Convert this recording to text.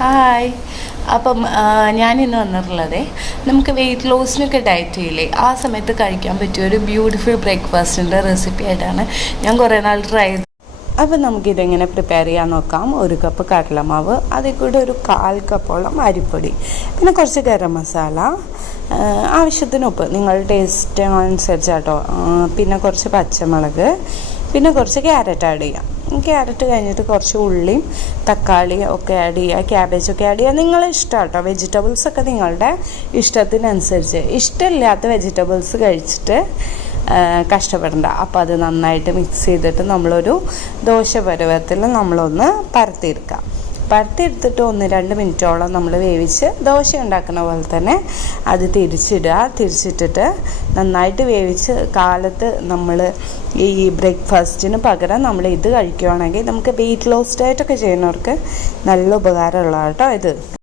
Hi. അപ്പം ഞാനിന്ന് വന്നിട്ടുള്ളത് നമുക്ക് വെയിറ്റ് ലോസിനൊക്കെ ഡയറ്റ് ചെയ്യില്ലേ, ആ സമയത്ത് കഴിക്കാൻ പറ്റിയ ഒരു ബ്യൂട്ടിഫുൾ ബ്രേക്ക്ഫാസ്റ്റിൻ്റെ റെസിപ്പി ആയിട്ടാണ് ഞാൻ കുറേ നാൾ ട്രൈ ചെയ്തത്. അപ്പം നമുക്കിതെങ്ങനെ പ്രിപ്പയർ ചെയ്യാൻ നോക്കാം. 1 കപ്പ് കടലമാവ്, അതിൽ കൂടെ ഒരു 1/4 കപ്പോളം അരിപ്പൊടി, പിന്നെ കുറച്ച് ഗരം മസാല, ആവശ്യത്തിന് ഉപ്പ് നിങ്ങളുടെ ടേസ്റ്റ് അനുസരിച്ചാട്ടോ, പിന്നെ കുറച്ച് പച്ചമുളക്, പിന്നെ കുറച്ച് ക്യാരറ്റ് ആഡ് ചെയ്യാം. ക്യാരറ്റ് കഴിഞ്ഞിട്ട് കുറച്ച് ഉള്ളിയും തക്കാളിയും ഒക്കെ ആഡ് ചെയ്യുക, ക്യാബേജൊക്കെ ആഡ് ചെയ്യുക. നിങ്ങളെ ഇഷ്ടം കേട്ടോ, വെജിറ്റബിൾസൊക്കെ നിങ്ങളുടെ ഇഷ്ടത്തിനനുസരിച്ച്. ഇഷ്ടമില്ലാത്ത വെജിറ്റബിൾസ് കഴിച്ചിട്ട് കഷ്ടപ്പെടണ്ട. അപ്പോൾ അത് നന്നായിട്ട് മിക്സ് ചെയ്തിട്ട് നമ്മളൊരു ദോശ പരുവത്തിൽ നമ്മളൊന്ന് പരത്തിയെടുക്കാം. പരത്തിയെടുത്തിട്ട് 1-2 മിനിറ്റോളം നമ്മൾ വേവിച്ച് ദോശ ഉണ്ടാക്കുന്ന പോലെ തന്നെ അത് തിരിച്ചിട്ടിട്ട് നന്നായിട്ട് വേവിച്ച് കാലത്ത് നമ്മൾ ഈ ബ്രേക്ക്ഫാസ്റ്റിന് പകരം നമ്മൾ ഇത് കഴിക്കുകയാണെങ്കിൽ നമുക്ക് വെയിറ്റ് ലോസ് ഡയറ്റൊക്കെ ചെയ്യുന്നവർക്ക് നല്ല ഉപകാരമുള്ള കേട്ടോ ഇത്.